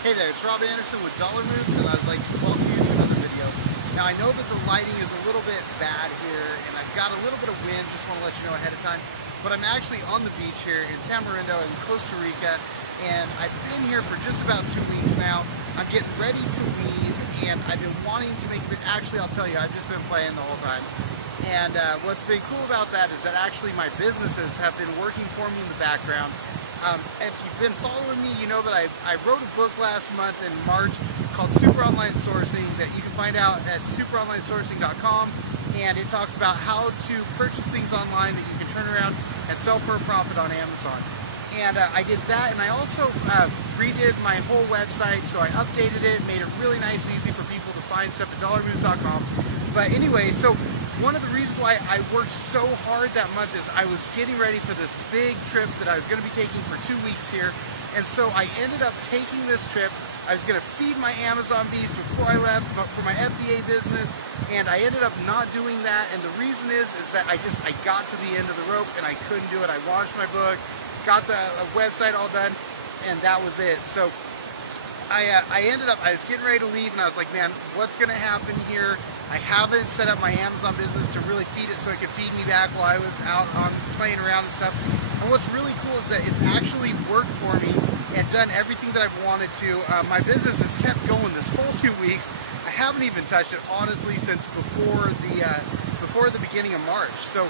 Hey there, it's Rob Anderson with DollarMoves, and I'd like to welcome you to another video. Now, I know that the lighting is a little bit bad here, and I've got a little bit of wind, just want to let you know ahead of time. But I'm actually on the beach here in Tamarindo in Costa Rica, and I've been here for just about 2 weeks now. I'm getting ready to leave, and I've been wanting to make it. Actually, I'll tell you, I've just been playing the whole time. And what's been cool about that is that actually my businesses have been working for me in the background. If you've been following me, you know that I wrote a book last month in March called Super Online Sourcing that you can find out at superonlinesourcing.com, and it talks about how to purchase things online that you can turn around and sell for a profit on Amazon. And I did that, and I also redid my whole website, so I updated it, made it really nice and easy for people to find stuff at DollarMoves.com. But anyway, so one of the reasons why I worked so hard that month is I was getting ready for this big trip that I was going to be taking for 2 weeks here. And so I ended up taking this trip. I was going to feed my Amazon bees before I left for my FBA business, and I ended up not doing that. And the reason is that I got to the end of the rope and I couldn't do it. I launched my book, got the website all done, and that was it. So I ended up, I was getting ready to leave, and I was like, man, what's going to happen here? I haven't set up my Amazon business to really feed it so it could feed me back while I was out on playing around and stuff. And what's really cool is that it's actually worked for me and done everything that I've wanted to. My business has kept going this whole 2 weeks. I haven't even touched it, honestly, since before the beginning of March. So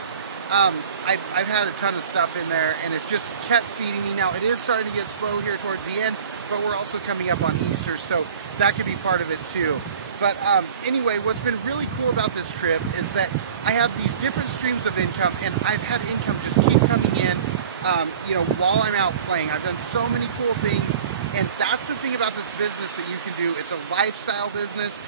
I've had a ton of stuff in there, and it's just kept feeding me. Now, it is starting to get slow here towards the end, but we're also coming up on Easter, so that could be part of it too. But anyway, what's been really cool about this trip is that I have these different streams of income, and I've had income just keep coming in, while I'm out playing. I've done so many cool things, and that's the thing about this business that you can do. It's a lifestyle business.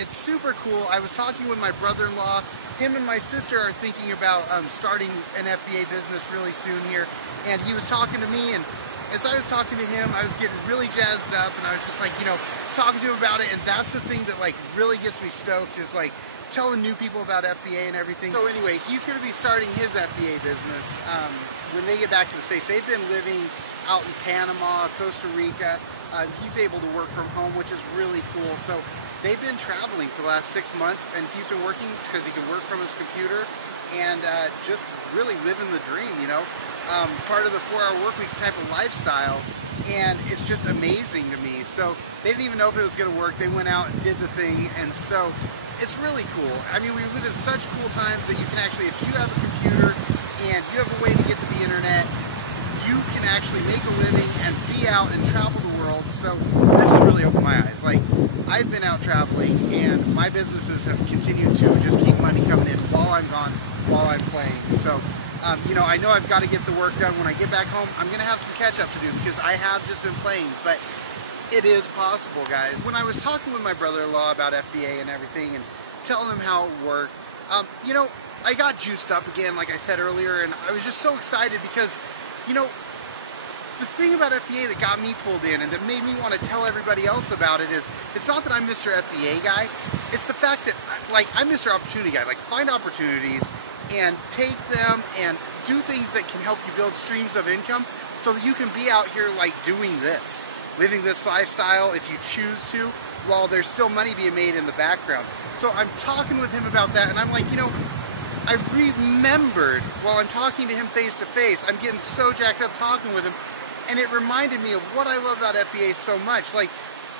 It's super cool. I was talking with my brother-in-law. Him and my sister are thinking about starting an FBA business really soon here, and he was talking to me, and as I was talking to him, I was getting really jazzed up, and I was just like, talking to him about it. And that's the thing that really gets me stoked, is telling new people about FBA and everything. So anyway, he's going to be starting his FBA business when they get back to the States. They've been living out in Panama, Costa Rica. He's able to work from home, which is really cool. So they've been traveling for the last 6 months, and he's been working because he can work from his computer and just really living the dream, part of the 4-hour work week type of lifestyle, and it's just amazing to me. So they didn't even know if it was going to work. They went out and did the thing, and so it's really cool. I mean, we live in such cool times that you can actually, if you have a computer and you have a way to get to the internet, you can actually make a living and be out and travel the world. So this has really opened my eyes. I've been out traveling, and my businesses have continued to just keep money coming in while I'm gone, while I'm playing. So I know I've got to get the work done. When I get back home, I'm going to have some catch up to do because I have just been playing, but it is possible, guys. When I was talking with my brother-in-law about FBA and everything and telling him how it worked, I got juiced up again, like I said earlier, and I was just so excited because, the thing about FBA that got me pulled in and that made me want to tell everybody else about it is, it's not that I'm Mr. FBA guy, it's the fact that, I'm Mr. Opportunity guy. Find opportunities and take them and do things that can help you build streams of income so that you can be out here doing this, living this lifestyle if you choose to, while there's still money being made in the background. So I'm talking with him about that, and I'm like, I remembered while I'm talking to him face to face, I'm getting so jacked up talking with him, and it reminded me of what I love about FBA so much.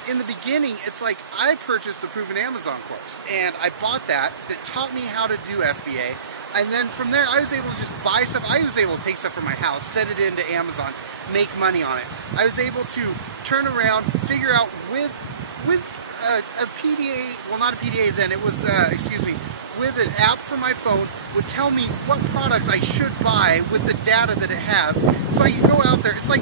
In the beginning, it's I purchased the Proven Amazon course, and I bought that taught me how to do FBA. And then from there, I was able to just buy stuff. I was able to take stuff from my house, send it into Amazon, make money on it. I was able to turn around, figure out with a PDA, well, not a PDA then, it was, with an app from my phone, would tell me what products I should buy with the data that it has. So I can go out there. It's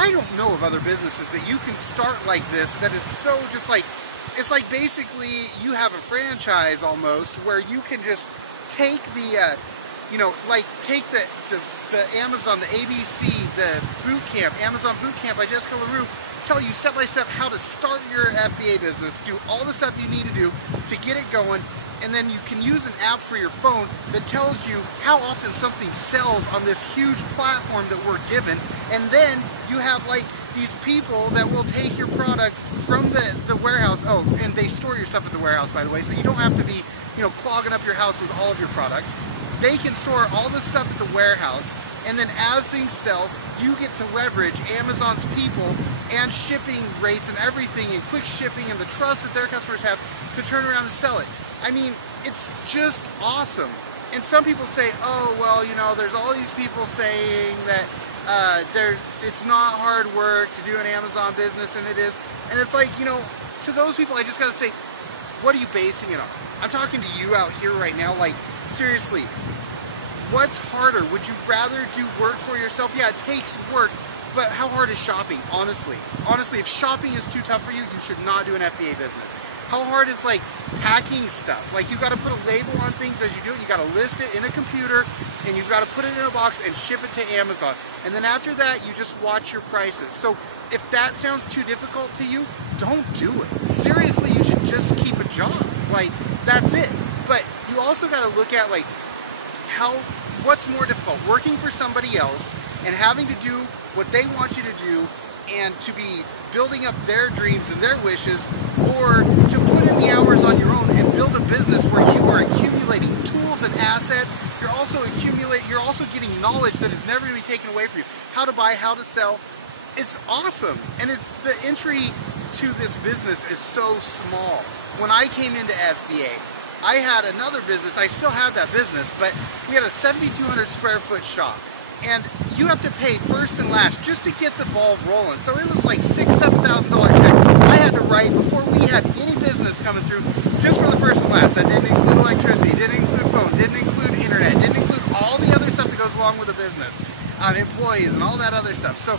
I don't know of other businesses that you can start like this that is so just it's basically you have a franchise almost, where you can just take the, take the Amazon, the ABC, the boot camp, Amazon boot camp by Jessica LaRue, tell you step by step how to start your FBA business, do all the stuff you need to do to get it going, and then you can use an app for your phone that tells you how often something sells on this huge platform that we're given, and then you have these people that will take your product from the warehouse. Oh, and they store your stuff at the warehouse, by the way, so you don't have to be, you know, clogging up your house with all of your product. They can store all this stuff at the warehouse, and then as things sell, you get to leverage Amazon's people and shipping rates and everything, and quick shipping, and the trust that their customers have to turn around and sell it. I mean, it's just awesome. And some people say, oh, well, you know, there's all these people saying that it's not hard work to do an Amazon business, and it is. And it's like, you know, to those people, I just gotta say, what are you basing it on? I'm talking to you out here right now, like, seriously, what's harder? Would you rather do work for yourself? Yeah, it takes work, but how hard is shopping, honestly? Honestly, if shopping is too tough for you, you should not do an FBA business. How hard is, like, packing stuff? Like, you got to put a label on things as you do it. You got to list it in a computer, and you've got to put it in a box and ship it to Amazon. And then after that, you just watch your prices. So if that sounds too difficult to you, don't do it. Seriously, you should just keep a job. Like, that's it. But you also got to look at, like, what's more difficult? Working for somebody else and having to do what they want you to do and to be building up their dreams and their wishes, or to put in the hours on your own and build a business where you are accumulating tools and assets. You're also getting knowledge that is never going to be taken away from you. How to buy, how to sell. It's awesome. And it's the entry to this business is so small. When I came into FBA, I had another business. I still have that business, but we had a 7,200 square foot shop. And you have to pay first and last just to get the ball rolling. So it was like $6,000-$7,000 check I had to write before we had any business coming through, just for the first and last. That didn't include electricity, didn't include phone, didn't include internet, didn't include all the other stuff that goes along with a business, employees and all that other stuff. So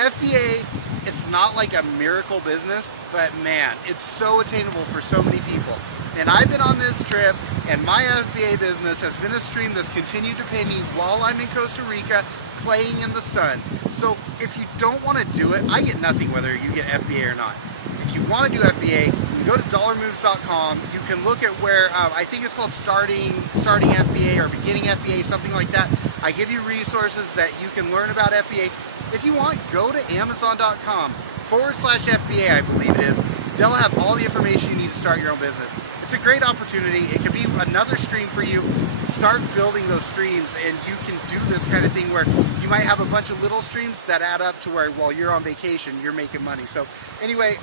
FBA, it's not like a miracle business, but man, it's so attainable for so many people. And I've been on this trip, and my FBA business has been a stream that's continued to pay me while I'm in Costa Rica playing in the sun. So if you don't want to do it, I get nothing whether you get FBA or not. If you want to do FBA, you go to DollarMoves.com. You can look at where, I think it's called starting FBA or beginning FBA, something like that. I give you resources that you can learn about FBA. If you want, go to Amazon.com/FBA, I believe it is. They'll have all the information you need to start your own business. It's a great opportunity. It could be another stream for you. Start building those streams, and you can do this kind of thing where you might have a bunch of little streams that add up to where while you're on vacation, you're making money. So anyway,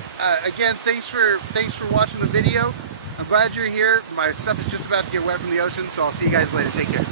again, thanks for watching the video. I'm glad you're here. My stuff is just about to get wet from the ocean, so I'll see you guys later. Take care.